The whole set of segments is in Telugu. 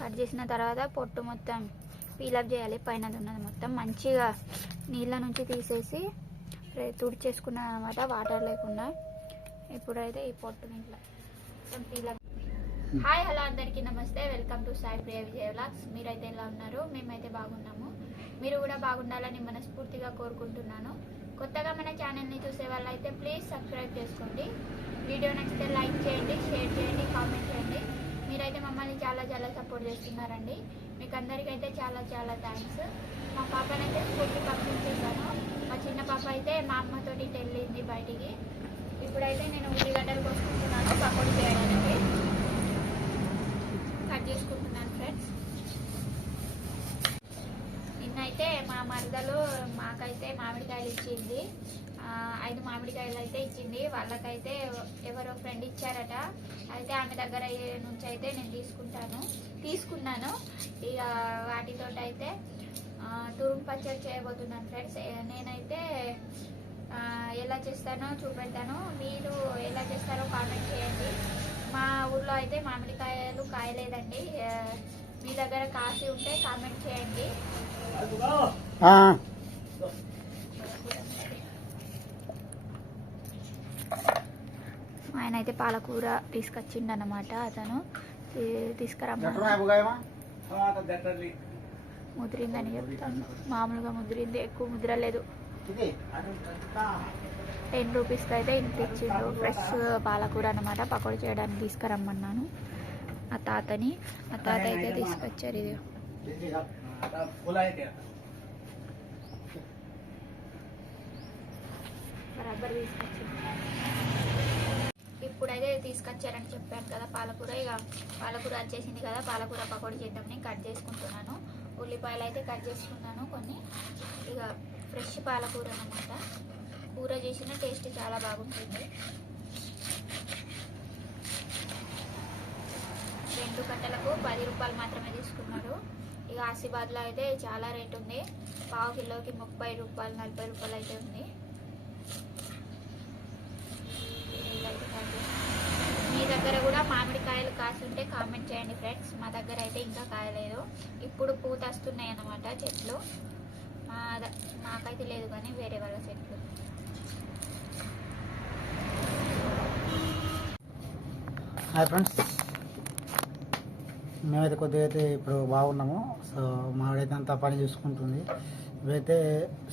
కట్ చేసిన తర్వాత పొట్టు మొత్తం పీలప్ చేయాలి. పైన ఉన్నది మొత్తం మంచిగా నీళ్ళ నుంచి తీసేసి తుడిచేసుకున్నాను అనమాట, వాటర్ లేకుండా. ఇప్పుడైతే ఈ పొట్టుని ఇట్లా మొత్తం పీలప్. హాయ్ హలో అందరికీ నమస్తే, welcome to Sai Priya Vijaya vlogs. మీరైతే ఎలా ఉన్నారు? మేమైతే బాగున్నాము. మీరు కూడా బాగుండాలని మనస్ఫూర్తిగా కోరుకుంటున్నాను. కొత్తగా మన ఛానల్ని చూసే వాళ్ళైతే ప్లీజ్ సబ్స్క్రైబ్ చేసుకోండి. వీడియో నచ్చితే లైక్ చేయండి, షేర్ చేయండి, కామెంట్ చేయండి. మీరైతే మమ్మల్ని చాలా చాలా సపోర్ట్ చేస్తున్నారండి. మీకు అందరికైతే చాలా చాలా థ్యాంక్స్. మా పాపనైతే స్కూల్కి పంపించేసాను. మా చిన్న పాప అయితే మా అమ్మతోటి వెళ్ళింది బయటికి. ఇప్పుడైతే నేను ఉల్లిగడ్డలు కోసుకుంటున్నాను పకోడీ చేయడానికి. కట్ చేసుకుంటున్నాను ఫ్రెండ్స్. నిన్నైతే మా మరదలు మాకైతే మామిడికాయలు ఇచ్చింది. 5 మామిడికాయలు అయితే ఇచ్చింది. వాళ్ళకైతే ఎవరో ఫ్రెండ్ ఇచ్చారట. అయితే ఆమె దగ్గర నుంచి అయితే నేను తీసుకున్నాను. ఇక వాటితో అయితే తురుము పచ్చడి చేయబోతున్నాను ఫ్రెండ్స్. నేనైతే ఎలా చేస్తానో చూపెడతాను. మీరు ఎలా చేస్తారో కామెంట్ చేయండి. మా ఊర్లో అయితే మామిడికాయలు కాయలేదండి. మీ దగ్గర కాసి ఉంటే కామెంట్ చేయండి. ఆయన అయితే పాలకూర తీసుకొచ్చిండు అన్నమాట. అతను తీసుకురమ్మా. ముదిరిందని చెప్తాను. మామూలుగా ముదిరింది, ఎక్కువ ముదిరలేదు. 10 రూపీస్కి అయితే ఇంత ఇచ్చిండు. ఫ్రెష్ పాలకూర అన్నమాట. పకోడీ చేయడానికి తీసుకురమ్మన్నాను ఆ తాతని. ఆ తాత అయితే తీసుకొచ్చారు. ఇది బరాబర్ తీసుకొచ్చింది. ఇప్పుడైతే తీసుకొచ్చారని చెప్పాను కదా పాలకూర. ఇక పాలకూర వచ్చేసింది కదా, పాలకూర పకోడీ చేద్దామని కట్ చేసుకుంటున్నాను. ఉల్లిపాయలు అయితే కట్ చేసుకున్నాను కొన్ని. ఇక ఫ్రెష్ పాలకూర అన్నమాట. కూర చేసిన టేస్ట్ చాలా బాగుంటుంది. 2 కట్టలకు 10 రూపాయలు మాత్రమే తీసుకున్నాడు. ఇక ఆసిబాద్లో అయితే చాలా రేట్ ఉంది. పావు కిలోకి 30 రూపాయలు 40 రూపాయలు అయితే ఉంది. మీ దగ్గర కూడా మామిడికాయలు కాసి ఉంటే కామెంట్ చేయండి ఫ్రెండ్స్. మా దగ్గర అయితే ఇంకా కాయలేదు. ఇప్పుడు పూత వస్తున్నాయి అన్నమాట చెట్లు. మాకైతే లేదు కానీ వేరే వాళ్ళ చెట్లు. హాయ్ ఫ్రెండ్స్, మేమైతే కొద్దిగా అయితే ఇప్పుడు బాగున్నాము. సో మావిడైతే అంతా పని చూసుకుంటుంది. ఇవైతే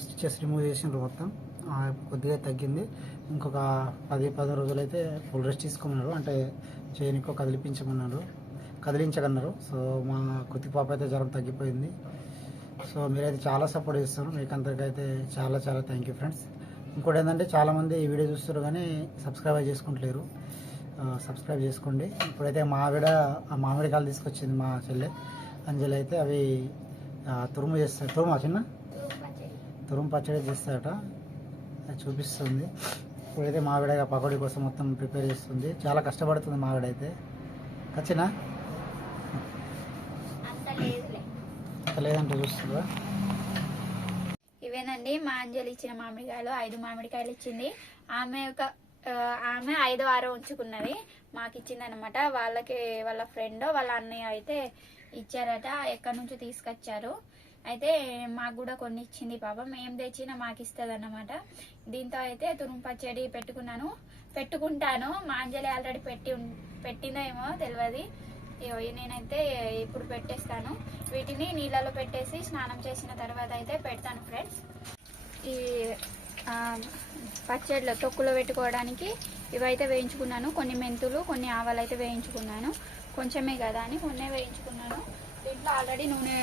స్టిచెస్ రిమూవ్ చేసిండ్రు మొత్తం. కొద్దిగా తగ్గింది. ఇంకొక 10 రోజులు అయితే ఫుల్ రెస్ట్ తీసుకోమన్నారు. అంటే చేయనికో కదిలించకన్నారు. సో మా కొద్ది పాప అయితే జ్వరం తగ్గిపోయింది. సో మీరైతే చాలా సపోర్ట్ చేస్తారు. మీకు అందరికైతే చాలా చాలా థ్యాంక్ యూ ఫ్రెండ్స్. ఇంకోటి ఏంటంటే చాలామంది ఈ వీడియో చూస్తారు కానీ సబ్స్క్రైబ్ చేసుకుంటలేరు. సబ్స్క్రైబ్ చేసుకోండి. ఇప్పుడైతే మా ఆవిడ ఆ మామిడికాయలు తీసుకొచ్చింది మా చెల్లె అంజలి. అయితే అవి తురుము చేస్తాడు. తురుము పచ్చడి చేస్తాడట, అది చూపిస్తుంది. ఇప్పుడైతే మావిడ పకోడీ కోసం మొత్తం ప్రిపేర్ చేస్తుంది. చాలా కష్టపడుతుంది మావిడైతే. ఖచ్చినా లేదంటే చూస్తుందా? ఇవేనండి మా అంజలి ఇచ్చిన మామిడికాయలు. 5 మామిడికాయలు ఇచ్చింది. ఆమె 5 6 ఉంచుకున్నది, మాకు ఇచ్చింది అనమాట. వాళ్ళ ఫ్రెండ్ వాళ్ళ అన్నయ్య అయితే ఇచ్చారట. ఎక్కడి నుంచి తీసుకొచ్చారు. అయితే మాకు కూడా కొన్ని ఇచ్చింది పాపం. ఏం తెచ్చినా మాకు ఇస్తుంది అన్నమాట. దీంతో అయితే తురుము పచ్చడి పెట్టుకుంటాను. మా అంజలి ఆల్రెడీ పెట్టిందో ఏమో తెలియదు. నేనైతే ఇప్పుడు పెట్టేస్తాను. వీటిని నీళ్ళలో పెట్టేసి స్నానం చేసిన తర్వాత అయితే పెడతాను ఫ్రెండ్స్. ఈ పచ్చడిలో తొక్కులో పెట్టుకోవడానికి ఇవైతే వేయించుకున్నాను. కొన్ని మెంతులు, కొన్ని ఆవాలు అయితే వేయించుకున్నాను. కొంచెమే కదా అని కొన్నే వేయించుకున్నాను. దీంట్లో ఆల్రెడీ నూనె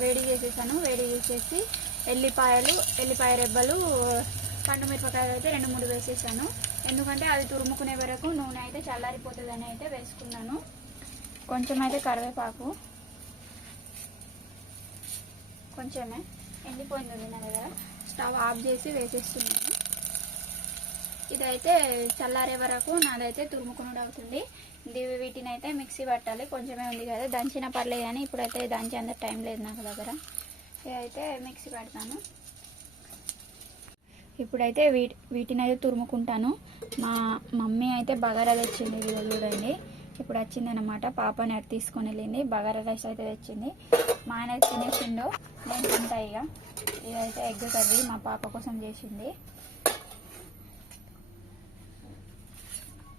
వేడి చేసేసాను. వేడి చేసేసి ఎల్లిపాయ రెబ్బలు, పండు మిరపకాయలు అయితే 2-3 వేసేసాను. ఎందుకంటే అది తురుముకునే వరకు నూనె అయితే చల్లారిపోతుందని అయితే వేసుకున్నాను. కొంచెం అయితే కరివేపాకు, కొంచెమే ఎండిపోయింది నా దగ్గర. స్టవ్ ఆఫ్ చేసి వేసేస్తున్నాను. ఇదైతే చల్లారే వరకు నాదైతే తురుముకునుడు అవుతుంది. వీటిని అయితే మిక్సీ పట్టాలి. కొంచెమే ఉంది కదా, దంచిన పర్లేదు కానీ ఇప్పుడైతే దంచి అంత టైం లేదు నాకు దగ్గర. ఇదైతే మిక్సీ పెడతాను. ఇప్పుడైతే వీటిని అయితే తురుముకుంటాను. మా మమ్మీ అయితే బగారా తెచ్చింది. ఇది చూడండి, ఇప్పుడు వచ్చిందనమాట. పాపని అటు తీసుకొని వెళ్ళింది. బగారా రైస్ అయితే తెచ్చింది. మా ఆయన తినేసిండు, నేను తింటా ఇక. ఇదైతే ఎగ్ కర్రీ మా పాప కోసం చేసింది.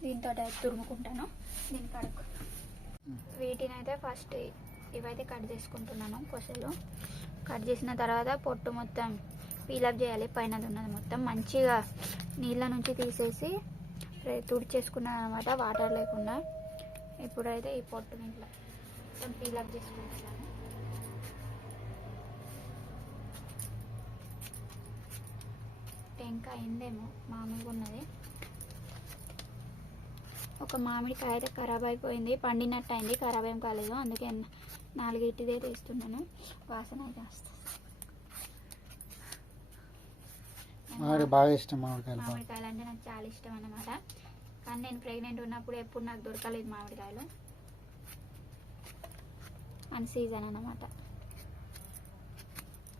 దీంతో తురుముకుంటాను. దీని కడుక్కు వీటిని అయితే ఫస్ట్ ఇవైతే కట్ చేసుకుంటున్నాను. కొసలు కట్ చేసిన తర్వాత పొట్టు మొత్తం పీలప్ చేయాలి. పైన ఉన్నది మొత్తం మంచిగా నీళ్ళ నుంచి తీసేసి తుడిచేసుకున్నాను అనమాట, వాటర్ లేకుండా. ఇప్పుడైతే ఈ పొట్టుని ఇట్లా మొత్తం పీలప్ చేసుకుంటున్నాను. టెంకాయ అయిందేమో, మామూలుగా ఉన్నది. ఒక మామిడికాయ అయితే ఖరాబ్ అయిపోయింది, పండినట్టు అయింది, ఖరాబ్ ఏం కాలేదు. అందుకే 4 ఇటుదే తీస్తున్నాను. వాసన అయితే వస్తుంది. బాగా ఇష్టం మామిడికాయలు అంటే నాకు చాలా ఇష్టం అన్నమాట. కానీ నేను ప్రెగ్నెంట్ ఉన్నప్పుడు ఎప్పుడు నాకు దొరకలేదు మామిడికాయలు. అన్ సీజన్ అన్నమాట.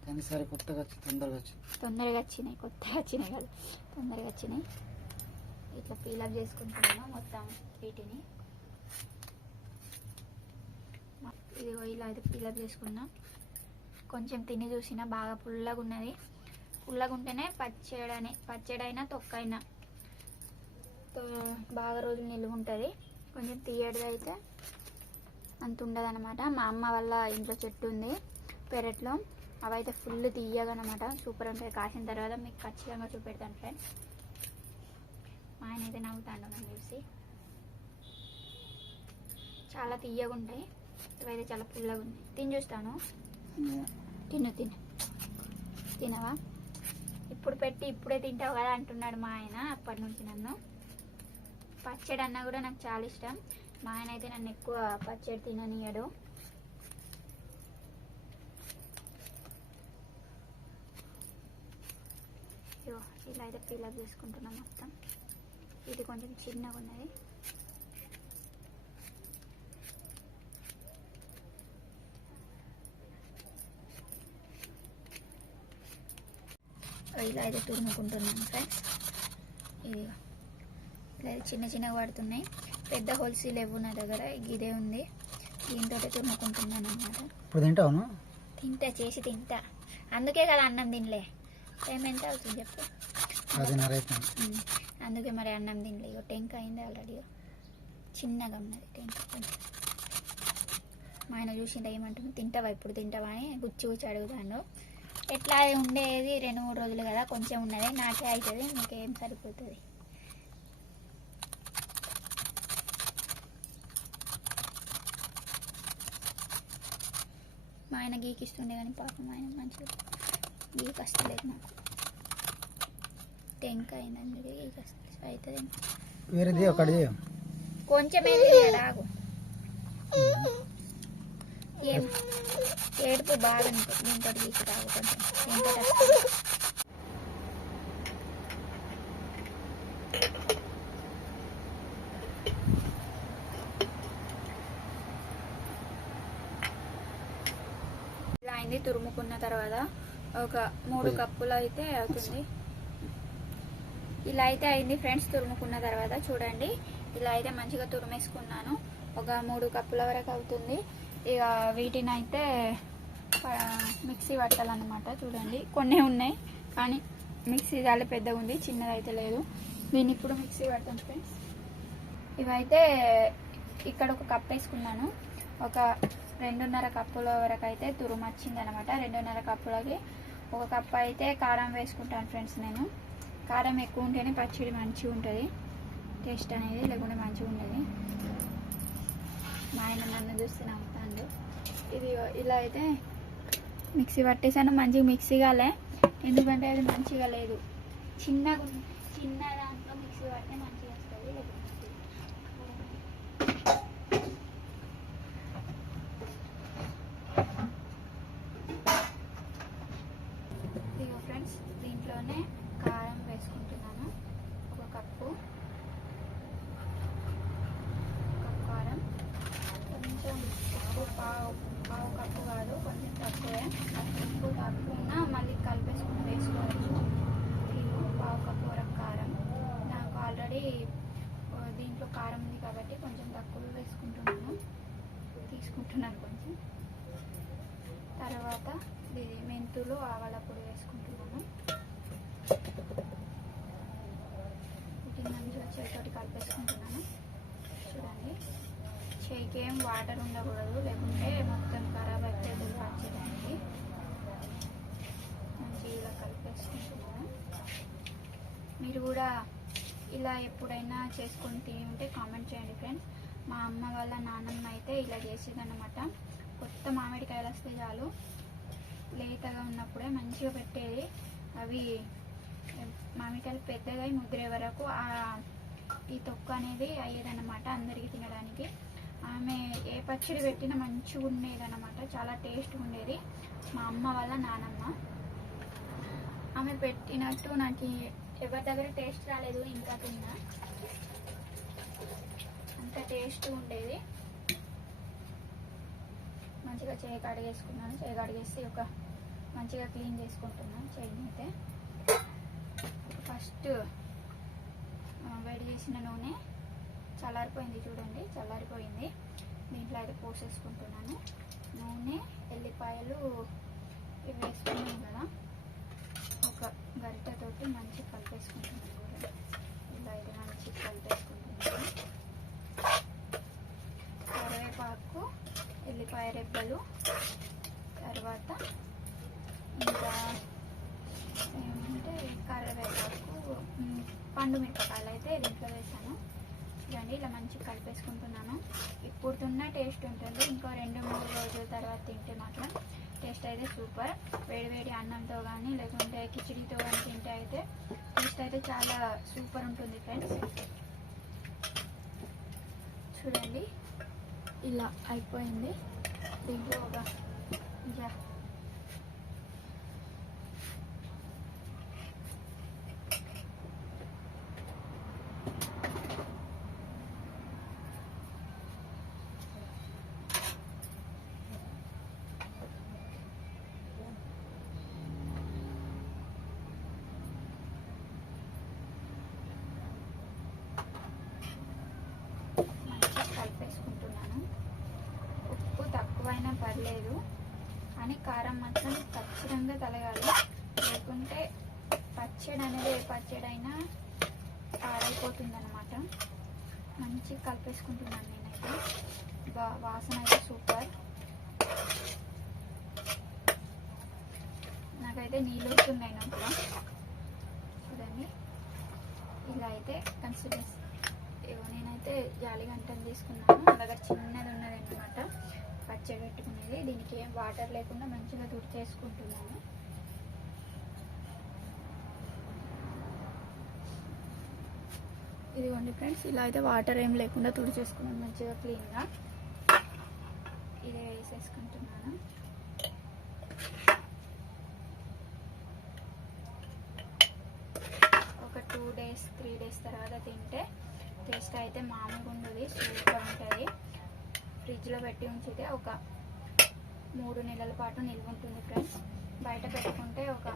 కానీ సరే కొత్తగా తొందరగా వచ్చినాయి. కొత్తగా వచ్చినాయి కదా, తొందరగా వచ్చినాయి. ఇట్లా పీలప్ చేసుకుంటున్నాను మొత్తం వీటిని. ఇదిగో ఇలా అయితే పీలప్ చేసుకున్నా. కొంచెం తిని చూసిన, బాగా పుల్లగా ఉన్నది. పుల్లగా ఉంటేనే పచ్చడైనా తొక్కైనా బాగా రోజులు నిలువ ఉంటుంది. కొంచెం తీయడిది అయితే అంత ఉండదు అనమాట. మా అమ్మ వాళ్ళ ఇంట్లో చెట్టు ఉంది పెరట్లో, అవైతే ఫుల్ తీయగా అనమాట, సూపర్ ఉంటుంది. కాసిన తర్వాత మీకు ఖచ్చితంగా చూపెడతాను ఫ్రెండ్స్. మా ఆయన అయితే నవ్వుతాడు నన్ను చూసి. చాలా తీయగా ఉంటాయి, ఇవైతే చాలా పుల్లగా ఉన్నాయి. తిని చూస్తాను. తినవా? ఇప్పుడు పెట్టి ఇప్పుడే తింటావు కదా అంటున్నాడు మా ఆయన అప్పటి నుంచి నన్ను. పచ్చడి అన్నా కూడా నాకు చాలా ఇష్టం. మా ఆయన అయితే నన్ను ఎక్కువ పచ్చడి తిననీయడు. ఇలా అయితే పీలప్ చేసుకుంటున్నాం మొత్తం. ఇది కొంచెం చిన్నగా ఉన్నది. ఇలా అయితే తురుముకుంటున్నాను ఫ్రెండ్స్. ఇదిగా ఇలా అయితే చిన్నగా పడుతున్నాయి. పెద్ద హోల్స్ లేవు నా దగ్గర, ఇదే ఉంది. దీంతో తురుముకుంటున్నాను అన్నమాట. ఇప్పుడు తింటాను. చేసి తింటా. అందుకే కదా అన్నం తినలే. టైం ఎంత అవుతుంది చెప్పు? అందుకే మరి అన్నం తినలే. ఇక టెంకాయ అయింది ఆల్రెడీ, చిన్నగా ఉన్నది టెంకాయ. మా ఆయన చూసిండ ఏమంటుంది, తింటావా ఇప్పుడు తింటావా అని గుచ్చి అడుగుతాను. ఎట్లా ఉండేది 2-3 రోజులు కదా, కొంచెం ఉన్నది, నాకే అవుతుంది, నీకేం సరిపోతుంది. మా ఆయన గీకిస్తుండే కానీ పాపం ఆయన మంచిగా గీకస్తలేదు నాకు. టెంకాయ అయిందండి, గీకస్తలేదు అవుతుంది. వేరేది ఒకటి కొంచెం రాగు. ఏడుపు బాగా దీంతో గీకి రాగు కొంచెం. దీంతో ఇలా అయింది. తురుముకున్న తర్వాత ఒక 3 కప్పులు అయితే అవుతుంది. ఇలా అయితే అయింది ఫ్రెండ్స్. తురుముకున్న తర్వాత చూడండి, ఇలా అయితే మంచిగా తురిమేసుకున్నాను. ఒక 3 కప్పుల వరకు అవుతుంది. ఇక వీటిని అయితే మిక్సీ పట్టాలన్నమాట. చూడండి కొన్ని ఉన్నాయి కానీ మిక్సీ చాలా పెద్దగా ఉంది, చిన్నది అయితే లేదు. దీన్ని ఇప్పుడు మిక్సీ పడతాం ఫ్రెండ్స్. ఇవైతే ఇక్కడ ఒక కప్ వేసుకున్నాను. ఒక 2.5 కప్పుల వరకు అయితే తురుము వచ్చింది అనమాట. 2.5 కప్పులకి 1 కప్పు అయితే కారం వేసుకుంటాను ఫ్రెండ్స్. నేను కారం ఎక్కువ ఉంటేనే పచ్చడి మంచిగా ఉంటుంది, టేస్ట్ అనేది, లేకుంటే మంచిగా ఉండదు. మా ఆయన నన్ను చూస్తే నవ్వుతాడు. ఇది ఇలా అయితే మిక్సీ పట్టేసాను. మంచిగా మిక్సీ కాలే, ఎందుకంటే అది మంచిగా లేదు. చిన్న దాంట్లో మిక్సీ పడితే మంచిగా వస్తుంది. ఇదిగో ఫ్రెండ్స్, దీంట్లోనే కారం వేసుకుంటున్నాను. 1 కప్పు కారం, కొంచెం పావు కప్పు కాదు, కొంచెం తక్కువే. ఉప్పు తక్కువ మళ్ళీ కలిపేసుకుని వేసుకోవచ్చు. 1 పావు కప్పు వరకు కారం. నాకు ఆల్రెడీ దీంట్లో కారం ఉంది కాబట్టి కొంచెం తక్కువ తీసుకుంటున్నాను కొంచెం. తర్వాత ఇది మెంతులు ఆవాల పొడి వేసుకుంటున్నాను. వీటిని మంచిగా చేతితోటి కలిపేసుకుంటున్నాను. చూడండి, చేయికి ఏం వాటర్ ఉండకూడదు, లేకుంటే మొత్తం ఖరాబ్ అయిపోతుంది పచ్చడానికి. మంచిగా ఇలా కలిపేసుకుంటున్నాను. మీరు కూడా ఇలా ఎప్పుడైనా చేసుకొని తిని ఉంటే కామెంట్ చేయండి ఫ్రెండ్స్. మా అమ్మ వాళ్ళ నాన్నమ్మ అయితే ఇలా చేసేదన్నమాట. కొత్త మామిడికాయలు వస్తే చాలు, లేతగా ఉన్నప్పుడే మంచిగా పెట్టేది. అవి మామిడికాయలు పెద్దగా ముద్రే వరకు ఈ తొక్కు అనేది అయ్యేదన్నమాట అందరికీ తినడానికి. ఆమె ఏ పచ్చడి పెట్టినా మంచిగా ఉండేదన్నమాట, చాలా టేస్ట్గా ఉండేది మా అమ్మ వాళ్ళ నానమ్మ. ఆమె పెట్టినట్టు నాకు ఎవరి దగ్గర టేస్ట్ రాలేదు, ఇంకా తిన్నా అంత టేస్ట్ ఉండేది. మంచిగా చేయి కడిగేసుకున్నాను. చేయి కడిగేసి మంచిగా క్లీన్ చేసుకుంటున్నాను చేయిని. అయితే ఫస్ట్ వేడి చేసిన నూనె చల్లారిపోయింది, చూడండి చల్లారిపోయింది. దీంట్లో అయితే పోసేసుకుంటున్నాను నూనె. ఎల్లిపాయలు ఇవి వేసుకున్నాం కదా, ఒక గరిటెతోటి మంచిగా కలిపేసుకుంటున్నాను. ఇలా అయితే మంచిగా కలిపేసుకుంటున్నాను. కరివేపాకు, ఎల్లిపాయ రెబ్బలు, తర్వాత ఇంకా ఏమంటే కరివేపాకు, పండు మిరపకాయలు అయితే దీంట్లో వేసాను. చూడండి, ఇలా మంచిగా కలిపేసుకుంటున్నాను. ఇప్పుడు తిన్న టేస్ట్ ఉంటుంది, ఇంకో 2-3 రోజుల తర్వాత తింటే మాత్రం టేస్ట్ అయితే సూపర్. వేడివేడి అన్నంతో కానీ లేకుంటే కిచిడితో కానీ తింటే అయితే టేస్ట్ అయితే చాలా సూపర్ ఉంటుంది ఫ్రెండ్స్. చూడండి, ఇలా అయిపోయింది. దీంట్లో తక్కువైనా పర్లేదు కానీ కారం మాత్రం ఖచ్చితంగా తలగాలి, లేకుంటే పచ్చడి అనేది ఏ పచ్చడి అయినా పాడైపోతుంది అనమాట. మంచిగా కలిపేసుకుంటున్నాను నేనైతే. వాసన అయితే సూపర్. నాకైతే నీళ్ళు వస్తున్నాయి నాకు. చూడండి, ఇలా అయితే కన్సిస్టెన్సీ. నేనైతే జాలి గంటను తీసుకున్నాను, నా దగ్గర చిన్నది ఉన్నది అనమాట పచ్చడి పెట్టుకునేది. దీనికి ఏం వాటర్ లేకుండా మంచిగా తుడిచేసుకుంటున్నాను. ఇదిగోండి ఫ్రెండ్స్, ఇలా అయితే వాటర్ ఏం లేకుండా తుడిచేసుకున్నాను మంచిగా క్లీన్గా. ఇదే వేసేసుకుంటున్నాను. ఒక 2 days 3 days తర్వాత తింటే టేస్ట్ అయితే మామూలుగా ఉండదు, సూపర్ ఉంటుంది. ఫ్రిడ్జ్లో పెట్టి ఉంచితే ఒక 3 నెలల పాటు నిల్వ ఉంటుంది ఫ్రెండ్స్. బయట పెట్టుకుంటే ఒక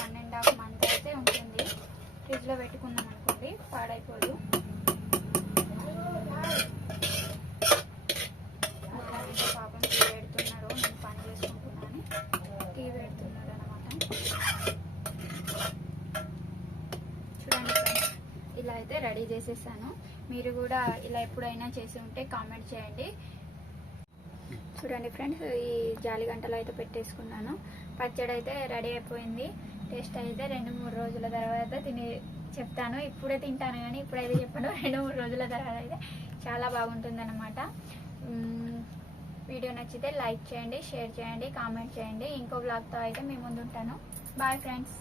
1.5 month అయితే ఉంటుంది. ఫ్రిడ్జ్లో పెట్టుకున్నాం అనుకోండి పాడైపోదు. పాపం టీ పెడుతున్నారు, నేను పని చేసుకుంటున్నాను, టీ పెడుతున్నారు అనమాట. చూడండి ఫ్రెండ్స్, ఇలా అయితే రెడీ చేసేసాను. మీరు కూడా ఇలా ఎప్పుడైనా చేసి ఉంటే కామెంట్ చేయండి. చూడండి ఫ్రెండ్స్, ఈ జాలి గంటలో అయితే పెట్టేసుకున్నాను. పచ్చడి అయితే రెడీ అయిపోయింది. టేస్ట్ అయితే 2-3 రోజుల తర్వాత తిని చెప్తాను. ఇప్పుడే తింటాను కానీ ఇప్పుడైతే చెప్పాను, 2-3 రోజుల తర్వాత అయితే చాలా బాగుంటుంది అనమాట. వీడియో నచ్చితే లైక్ చేయండి, షేర్ చేయండి, కామెంట్ చేయండి. ఇంకో బ్లాగ్తో అయితే మీ ముందు ఉంటాను. Bye friends.